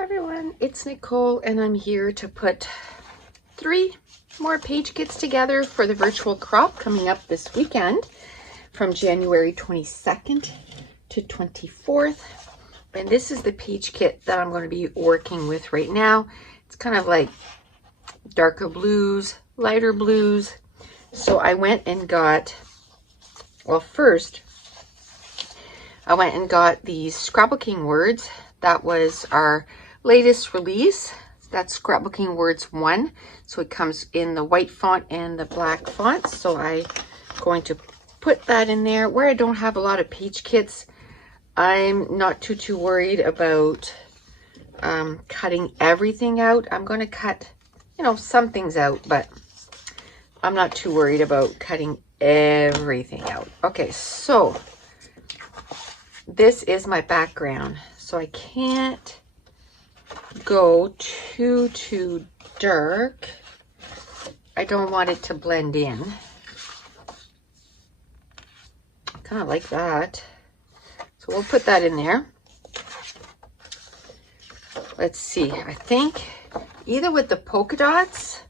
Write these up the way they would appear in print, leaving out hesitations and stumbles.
Hi everyone, it's Nicole and I'm here to put 3 more page kits together for the virtual crop coming up this weekend from January 22nd to 24th. And this is the page kit that I'm going to be working with right now. It's kind of like darker blues, lighter blues. So I went and got, well, first I went and got these Scrapbooking Words. That was our latest release. That's Scrapbooking Words 1. So it comes in the white font and the black font. So I'm going to put that in there. Where I don't have a lot of page kits, I'm not too worried about cutting everything out. I'm going to cut, some things out, but I'm not too worried about cutting everything out. Okay, so this is my background. So I can't go too dark. I don't want it to blend in. Kind of like that. So we'll put that in there. Let's see. I think either with the polka dots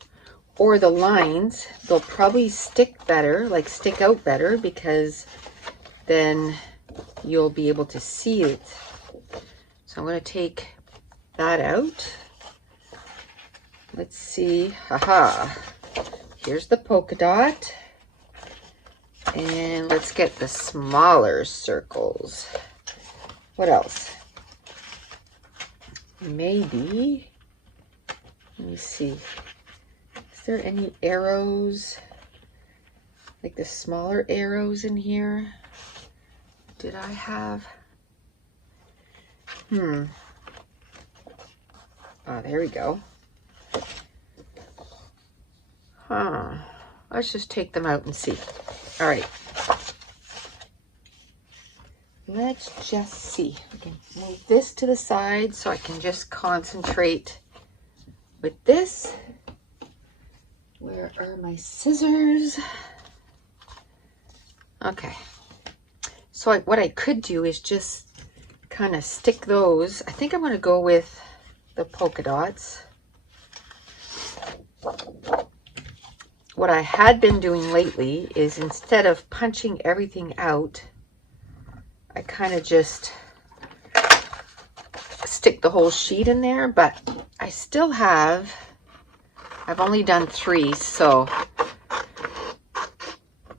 or the lines, they'll probably stick out better, because then you'll be able to see it. So I'm going to take that out. Let's see. Haha. Here's the polka dot. And let's get the smaller circles. What else? Maybe. Let me see. Is there any arrows? Like the smaller arrows in here? Did I have? Oh, there we go. Let's just take them out and see. All right. Let's just see. I can move this to the side so I can just concentrate with this. Where are my scissors? Okay. So what I could do is just kind of stick those. I think I'm going to go with the polka dots. What I had been doing lately is, instead of punching everything out, I kind of just stick the whole sheet in there, but I still have, I've only done 3, so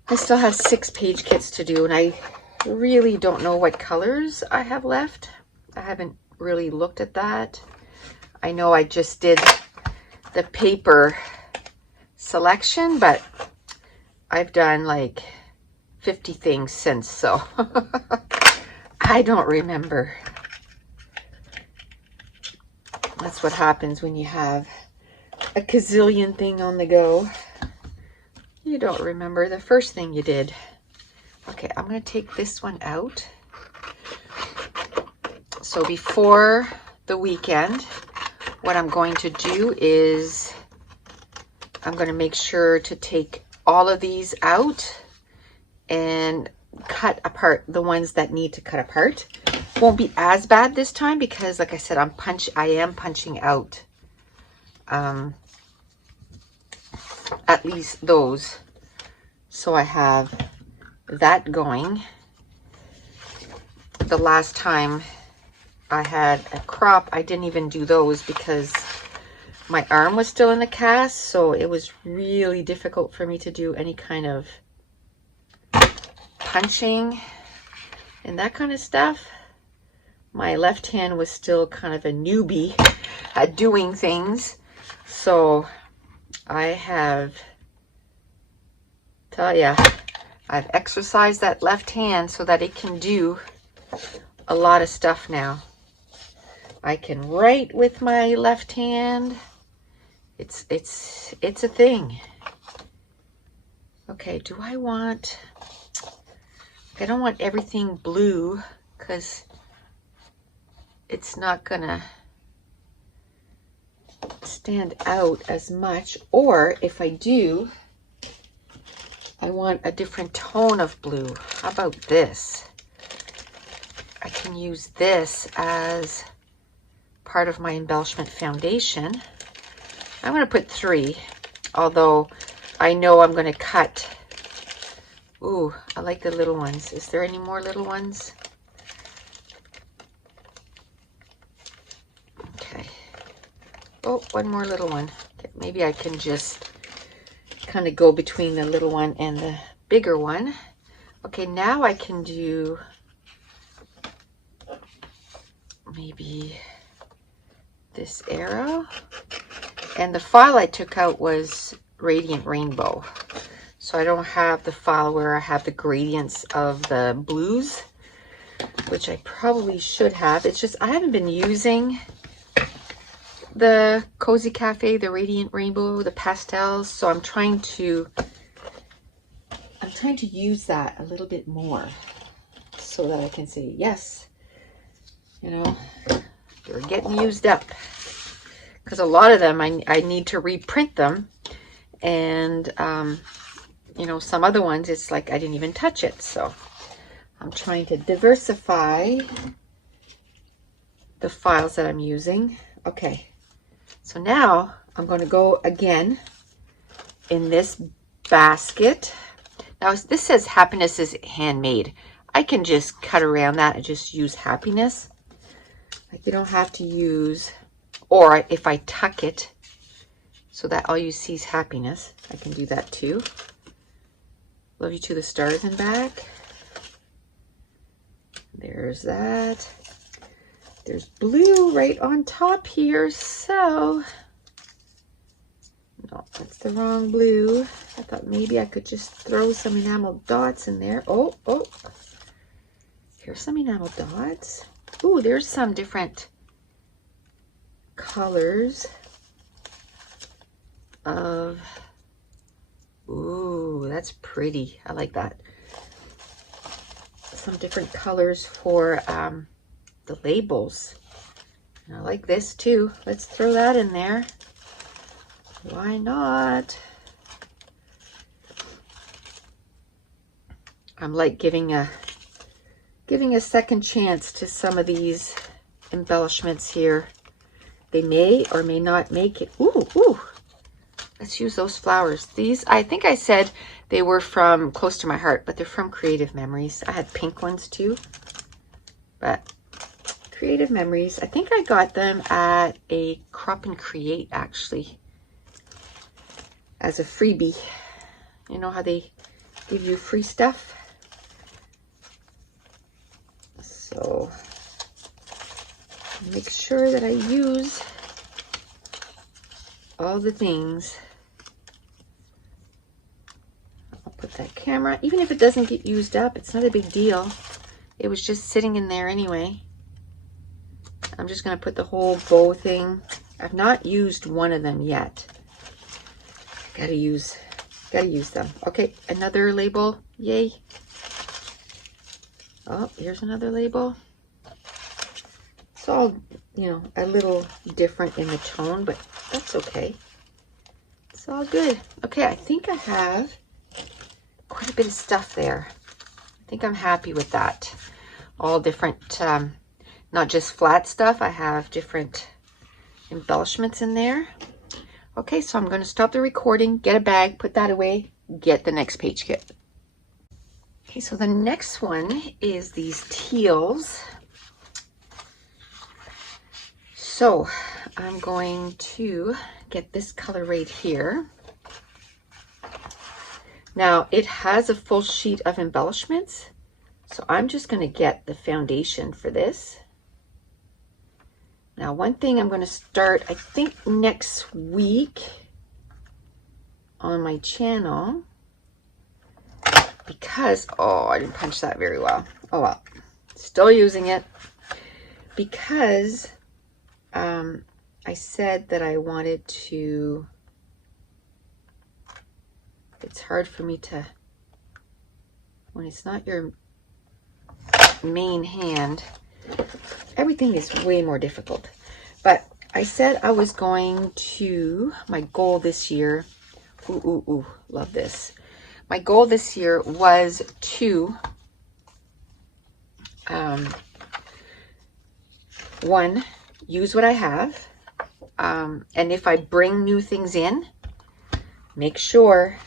I still have 6 page kits to do, and I really don't know what colors I have left. I haven't really looked at that. I know I just did the paper selection, but I've done like 50 things since, so I don't remember. That's what happens when you have a gazillion thing on the go. You don't remember the first thing you did. Okay, I'm going to take this one out. So before the weekend, what I'm going to do is I'm going to make sure to take all of these out and cut apart the ones that need to cut apart. Won't be as bad this time because, like I said, I am punching out at least those. So I have that going. The last time I had a crop, I didn't even do those because my arm was still in the cast, so it was really difficult for me to do any kind of punching and that kind of stuff. My left hand was still kind of a newbie at doing things, so I have, tell ya, I've exercised that left hand so that it can do a lot of stuff now. I can write with my left hand. It's a thing. Okay, do I want, I don't want everything blue because it's not gonna stand out as much. Or if I do, I want a different tone of blue. How about this? I can use this as part of my embellishment foundation. I'm going to put 3, although I know I'm going to cut. Ooh, I like the little ones. Is there any more little ones? Okay. Oh, one more little one. Okay, maybe I can just kind of go between the little one and the bigger one. Okay, now I can do maybe this arrow. And the file I took out was Radiant Rainbow. So I don't have the file where I have the gradients of the blues, which I probably should have. It's just I haven't been using the Cozy Cafe, the Radiant Rainbow, the pastels. So I'm trying to use that a little bit more so that I can say, yes, you know, they're getting used up. Because a lot of them, I need to reprint them. And, you know, some other ones, it's like I didn't even touch it. So I'm trying to diversify the files that I'm using. Okay. So now I'm going to go again in this basket. Now this says happiness is handmade. I can just cut around that and just use happiness. Like you don't have to use, or if I tuck it so that all you see is happiness, I can do that too. Love you to the stars and back. There's that. There's blue right on top here, so no, that's the wrong blue. I thought maybe I could just throw some enamel dots in there. Oh, here's some enamel dots. Ooh, there's some different colors of, ooh, that's pretty. I like that. Some different colors for the labels. And I like this too. Let's throw that in there. Why not? I'm like giving a second chance to some of these embellishments here. They may or may not make it. Ooh. Let's use those flowers. These, I think I said they were from Close to My Heart, but they're from Creative Memories. I had pink ones too, but Creative Memories. I think I got them at a Crop and Create, actually, as a freebie. You know how they give you free stuff? So make sure that I use all the things. I'll put that camera, even if it doesn't get used up, it's not a big deal. It was just sitting in there anyway. I'm just going to put the whole bow thing. I've not used one of them yet. Gotta use them. Okay, another label. Yay. Oh, here's another label. It's all, you know, a little different in the tone, but that's okay. It's all good. Okay, I think I have quite a bit of stuff there. I think I'm happy with that. All different, not just flat stuff. I have different embellishments in there. Okay, so I'm going to stop the recording, get a bag, put that away, get the next page kit. Okay, so the next one is these teals. So I'm going to get this color right here. Now it has a full sheet of embellishments, so I'm just going to get the foundation for this. Now one thing I'm going to start, I think next week on my channel, because, oh, I didn't punch that very well. Oh well, still using it, because I said that I wanted to, it's hard for me to, when it's not your main hand, everything is way more difficult. But I said I was going to, my goal this year, ooh, love this. My goal this year was to, one, use what I have. And if I bring new things in, make sure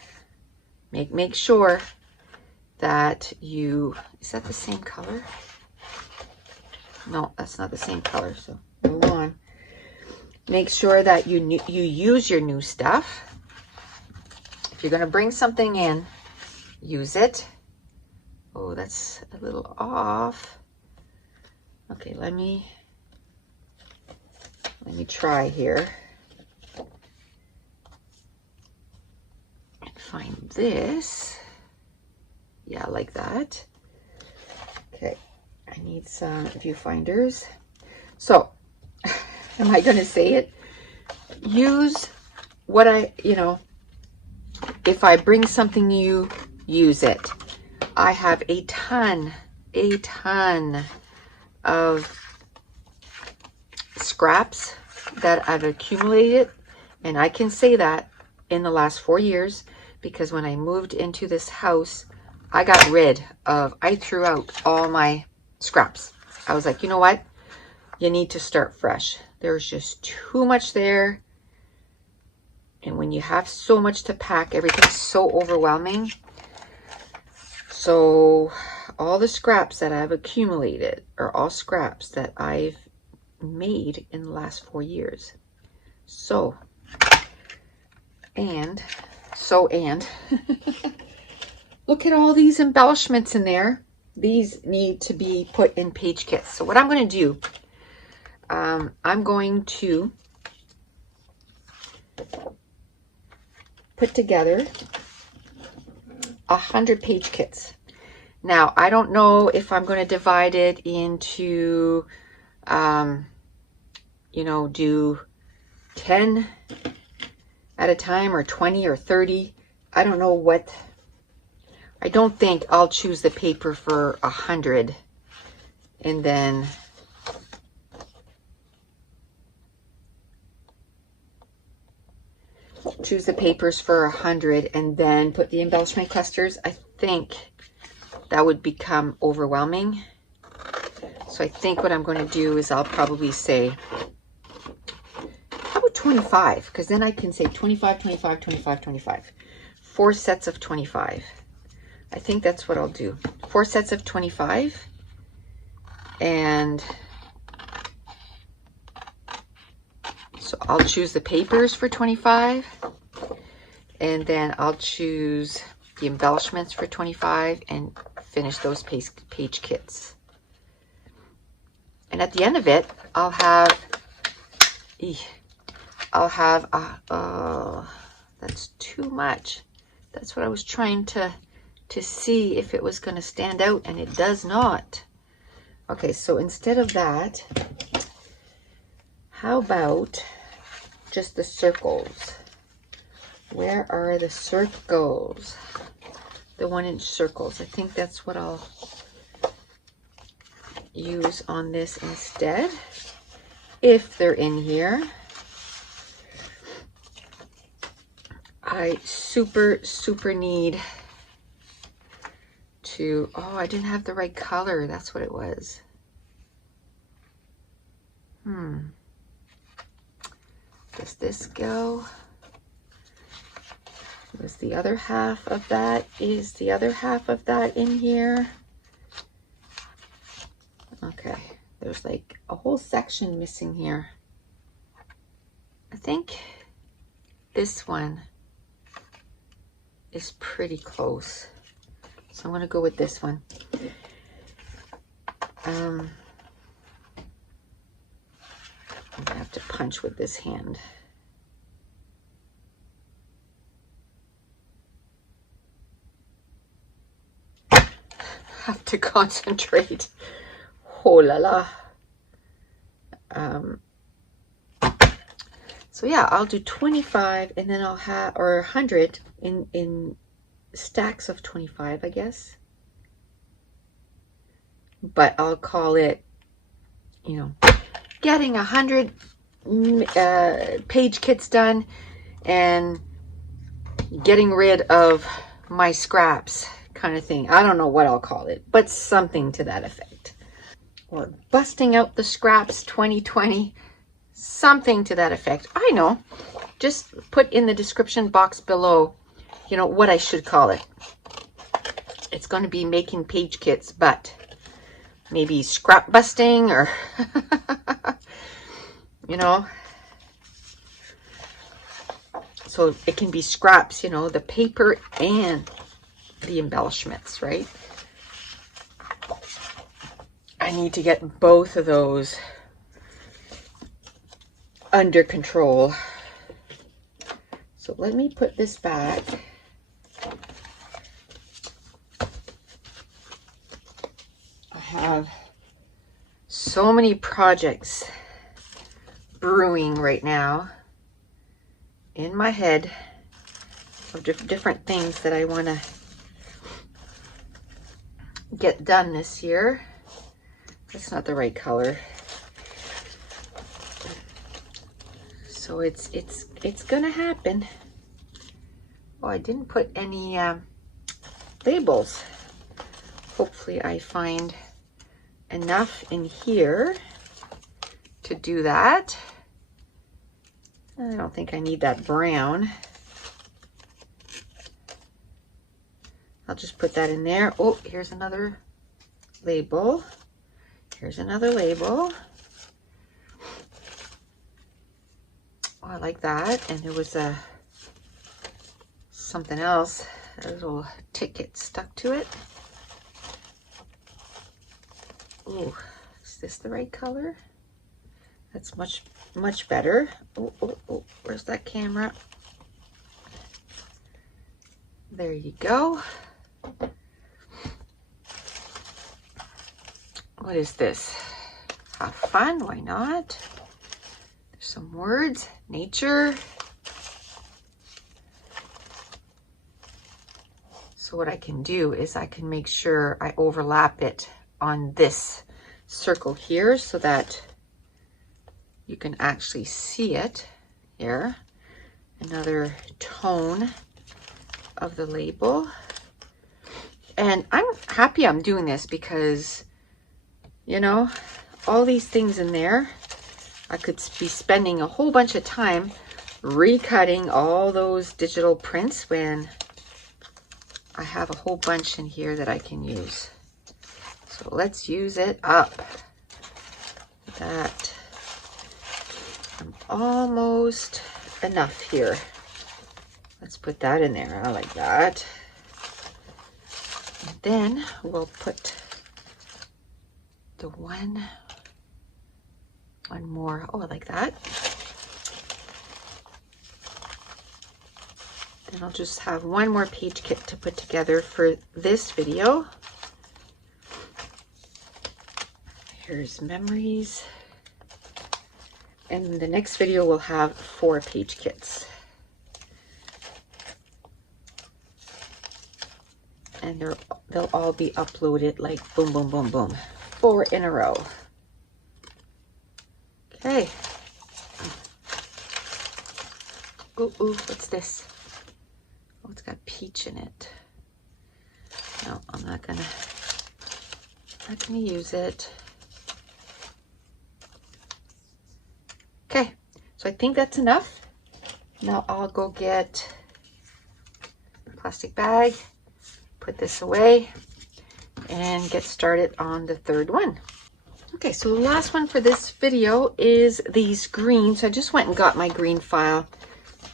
that you, is that the same color? No, that's not the same color, so move on. Make sure that you use your new stuff. If you're going to bring something in, use it. Oh, that's a little off. Okay, let me try here and find this. Yeah, like that. Okay, I need some viewfinders. So, am I going to say it? Use what if I bring something new, use it. I have a ton of scraps that I've accumulated, and I can say that in the last 4 years, because when I moved into this house, I threw out all my scraps. I was like, you know what? You need to start fresh. There's just too much there. And when you have so much to pack, everything's so overwhelming. So all the scraps that I've accumulated are all scraps that I've made in the last 4 years. So look at all these embellishments in there. These need to be put in page kits. So what I'm going to do, I'm going to put together 100 page kits. Now, I don't know if I'm going to divide it into, do 10 at a time or 20 or 30. I don't know what. I don't think I'll choose the paper for 100 and then choose the papers for 100 and then put the embellishment clusters. I think that would become overwhelming. So I think what I'm going to do is I'll probably say, how about 25? Because then I can say 25, 25, 25, 25. 4 sets of 25. I think that's what I'll do. 4 sets of 25. And so I'll choose the papers for 25. And then I'll choose the embellishments for 25 and finish those page kits. And at the end of it, I'll have, that's too much. That's what I was trying to see if it was going to stand out, and it does not. Okay, so instead of that, how about just the circles? Where are the circles? The 1-inch circles. I think that's what I'll use on this instead, if they're in here. I super need to, oh, I didn't have the right color. That's what it was. Does this go? Was the other half of that, is the other half of that in here? Okay, there's like a whole section missing here. I think this one is pretty close. So I'm going to go with this one. I'm going to have to punch with this hand. Have to concentrate. Oh la la. So yeah, I'll do 25 and then I'll have, or 100 in stacks of 25, I guess. But I'll call it, getting 100 page kits done and getting rid of my scraps kind of thing. I don't know what I'll call it, but something to that effect. Or busting out the scraps 2020. Something to that effect. I know. Just put in the description box below, you know, what I should call it. It's going to be making page kits, but maybe scrap busting or, you know. So it can be scraps, you know, the paper and the embellishments, right? I need to get both of those under control. So let me put this back. I have so many projects brewing right now in my head of different things that I want to get done this year. That's not the right color. So it's gonna happen. Oh, I didn't put any labels. Hopefully I find enough in here to do that. I don't think I need that brown. I'll just put that in there. Oh, here's another label. Here's another label. Oh, I like that. And there was something else, a little ticket stuck to it. Oh, is this the right color? That's much better. Oh, where's that camera? There you go. What is this? Have fun, why not? There's some words, nature. So what I can do is I can make sure I overlap it on this circle here so that you can actually see it here. Another tone of the label. And I'm happy I'm doing this because, you know, all these things in there, I could be spending a whole bunch of time recutting all those digital prints when I have a whole bunch in here that I can use. So let's use it up. That. I'm almost enough here. Let's put that in there. I like that. And then we'll put the one more. Oh, I like that. Then I'll just have one more page kit to put together for this video. Here's memories. And the next video will have 4 page kits. And they'll all be uploaded like boom, boom, boom, boom. 4 in a row. Okay. Ooh, what's this? Oh, it's got peach in it. No, I'm not gonna use it. Okay, so I think that's enough. Now I'll go get a plastic bag, put this away, and get started on the third one. Okay, so the last one for this video is these greens. I just went and got my green file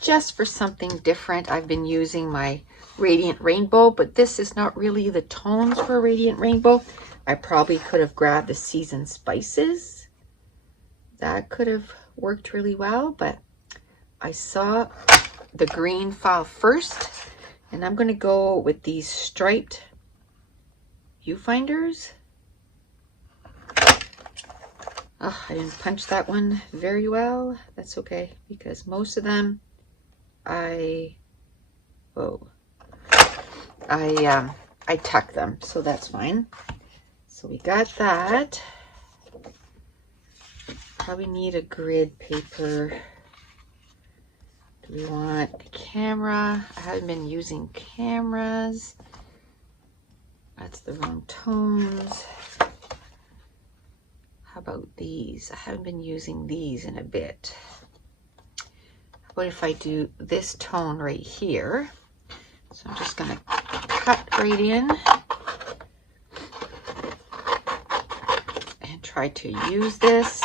just for something different. I've been using my Radiant Rainbow, but this is not really the tones for a Radiant Rainbow. I probably could have grabbed the Seasoned Spices. That could have worked really well, but I saw the green file first, and I'm going to go with these striped viewfinders. Oh, I didn't punch that one very well. That's okay, because most of them I tuck them, so that's fine. So we got that. Probably need a grid paper. Do we want a camera? I haven't been using cameras. That's the wrong tones. How about these? I haven't been using these in a bit. What if I do this tone right here? So I'm just going to cut right in and try to use this.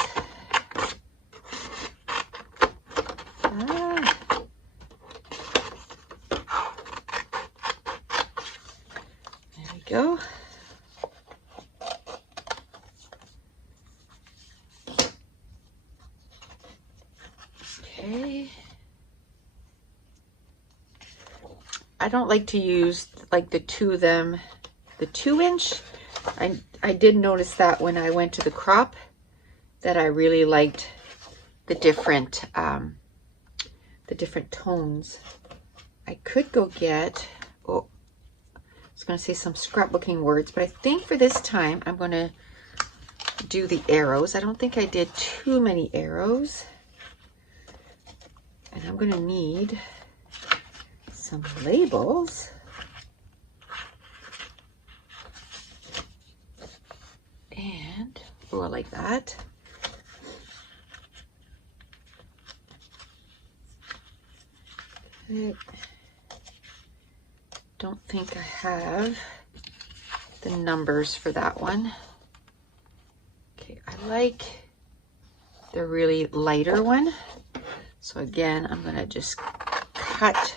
There we go. Okay. I don't like to use like the 2-inch. I did notice that when I went to the crop that I really liked the different tones. I could go get, oh, I was going to say some scrapbooking words, but I think for this time I'm going to do the arrows. I don't think I did too many arrows. And I'm going to need some labels. And, oh, I like that. I don't think I have the numbers for that one. Okay, I like the really lighter one. So again, I'm going to just cut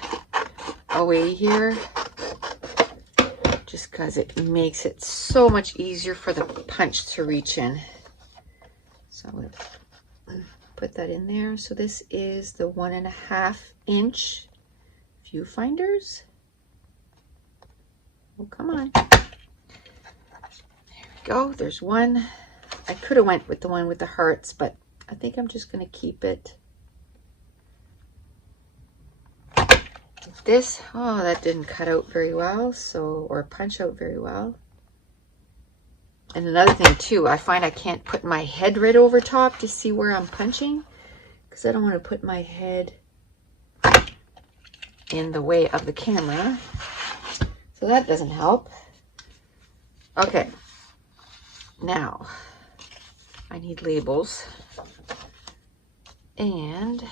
away here just because it makes it so much easier for the punch to reach in. So I'm going to put that in there. So this is the 1.5-inch viewfinders. Oh, come on. There we go. There's one. I could have went with the one with the hearts, but I think I'm just going to keep it. This, oh, that didn't cut out very well, so, or punch out very well. And another thing too, I find I can't put my head right over top to see where I'm punching because I don't want to put my head in the way of the camera. So that doesn't help. Okay, now I need labels and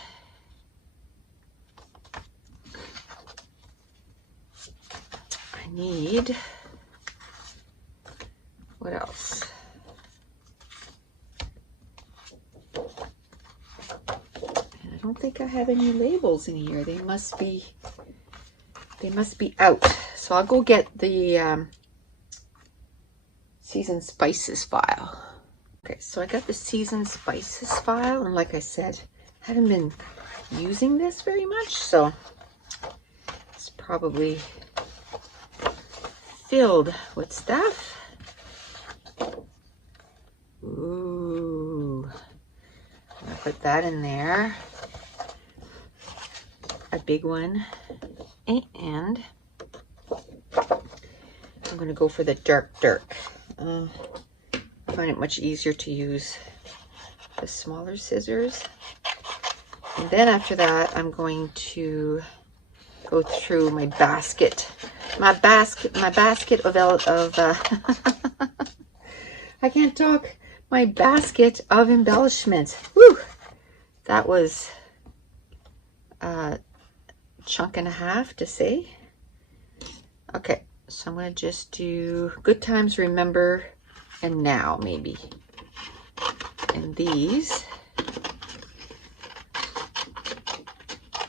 I need, what else? And I don't think I have any labels in here. They must be out. So I'll go get the seasoned spices file. Okay, so I got the seasoned spices file, and like I said, I haven't been using this very much, so it's probably filled with stuff. Ooh, I'm gonna put that in there. A big one. And I'm gonna go for the dark. I find it much easier to use the smaller scissors. And then after that, I'm going to go through my basket. My basket of I can't talk. My basket of embellishments. Woo! That was a chunk and a half to say. Okay, so I'm going to just do good times, remember, and now maybe. And these,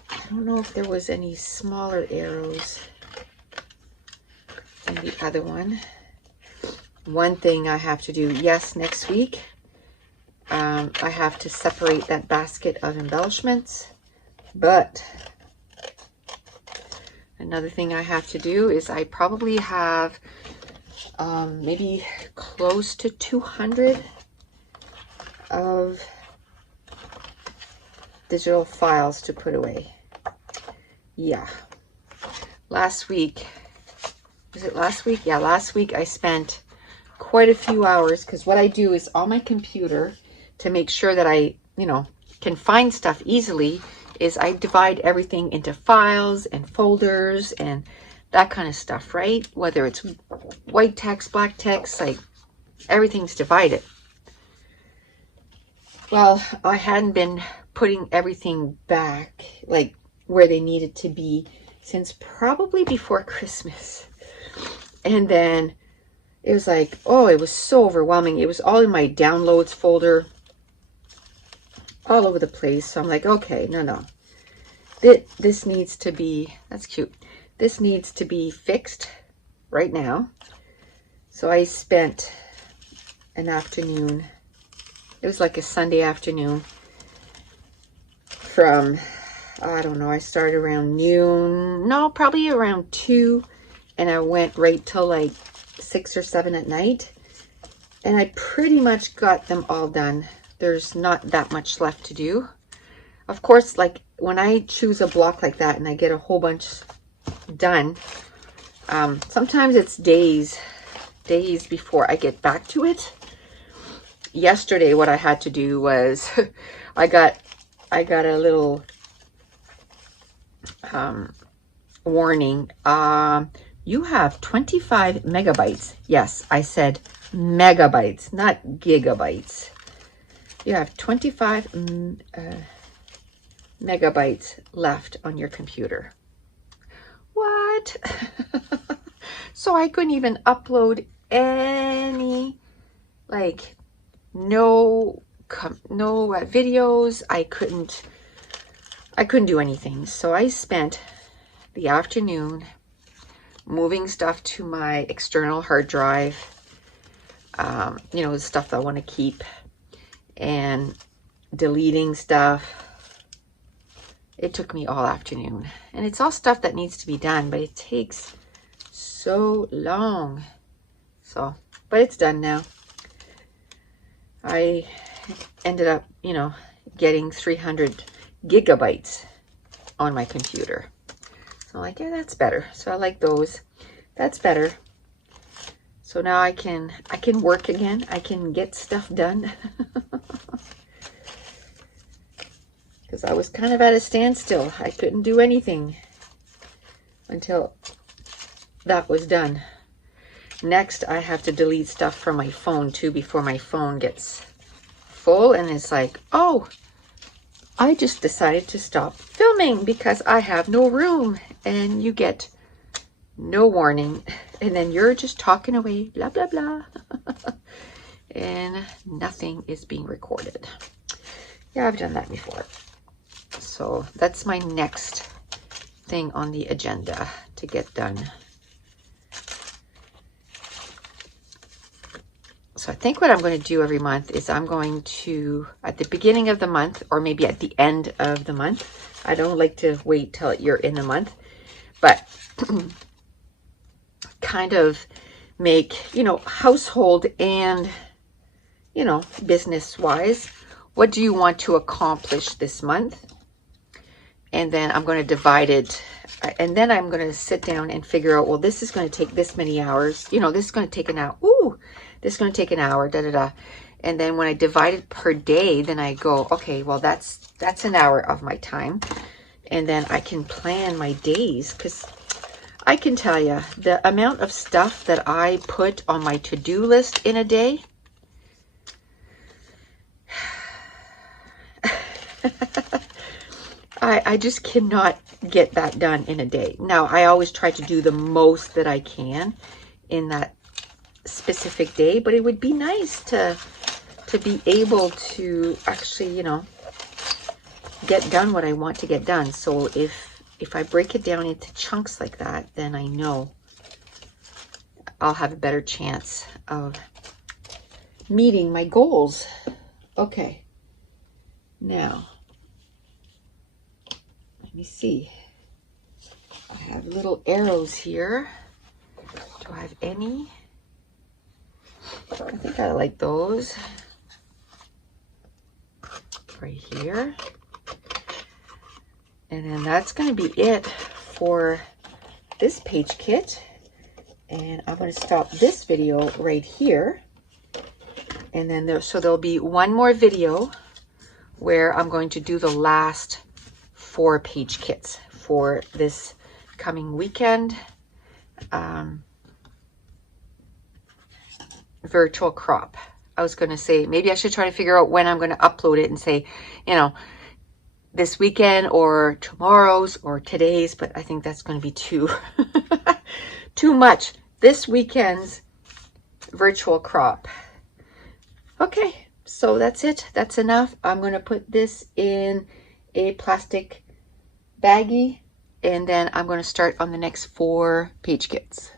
I don't know if there was any smaller arrows in the other one. One thing I have to do, yes, next week, I have to separate that basket of embellishments, but another thing I have to do is I probably have maybe close to 200 of digital files to put away. Yeah. Last week, was it last week? Yeah, last week I spent quite a few hours because what I do is on my computer to make sure that I, can find stuff easily is I divide everything into files and folders and that kind of stuff, right? Whether it's white text, black text, like everything's divided. Well, I hadn't been putting everything back like where they needed to be since probably before Christmas. And then it was like, oh, it was so overwhelming. It was all in my downloads folder, all over the place. So I'm like, okay, no. This needs to be, that's cute. This needs to be fixed right now. So I spent an afternoon, it was like a Sunday afternoon from, I don't know, I started around noon, no, probably around 2, and I went right till like 6 or 7 at night. And I pretty much got them all done. There's not that much left to do. Of course, like when I choose a block like that and I get a whole bunch done, sometimes it's days before I get back to it. Yesterday, what I had to do was I got a little warning. You have 25 megabytes. Yes, I said megabytes, not gigabytes. You have 25 megabytes left on your computer. What? So I couldn't even upload any, like, no videos. I couldn't do anything. So I spent the afternoon moving stuff to my external hard drive, you know, the stuff that I want to keep, and deleting stuff. It took me all afternoon, and it's all stuff that needs to be done, but it takes so long. So, but it's done now. I ended up, you know, getting 300 gigabytes on my computer. So I'm like, yeah, that's better. So I like those. That's better. So now I can work again. I can get stuff done. Because I was kind of at a standstill. I couldn't do anything until that was done. Next, I have to delete stuff from my phone too before my phone gets full. And it's like, oh, I just decided to stop filming because I have no room. And you get no warning. And then you're just talking away, blah, blah, blah. And nothing is being recorded. Yeah, I've done that before. So that's my next thing on the agenda to get done. So I think what I'm going to do every month is I'm going to, at the beginning of the month, or maybe at the end of the month, I don't like to wait till you're in the month, but kind of make, you know, household and, you know, business-wise, what do you want to accomplish this month? And then I'm going to divide it, and then I'm going to sit down and figure out, well, this is going to take this many hours. You know, this is going to take an hour. Ooh, this is going to take an hour, da-da-da. And then when I divide it per day, then I go, okay, well, that's an hour of my time. And then I can plan my days, because I can tell you, the amount of stuff that I put on my to-do list in a day, I just cannot get that done in a day. Now, I always try to do the most that I can in that specific day, but it would be nice to be able to actually, you know, get done what I want to get done. So if I break it down into chunks like that, then I know I'll have a better chance of meeting my goals. Okay, now let me see. I have little arrows here. Do I have any? I think I like those. Right here. And then that's going to be it for this page kit. And I'm going to stop this video right here. And then there'll be one more video where I'm going to do the last 4 page kits for this coming weekend. Virtual crop. I was going to say, maybe I should try to figure out when I'm going to upload it and say, you know, this weekend or tomorrow's or today's, but I think that's going to be too much. This weekend's virtual crop. Okay, so that's it. That's enough. I'm going to put this in a plastic baggie, and then I'm going to start on the next 4 page kits.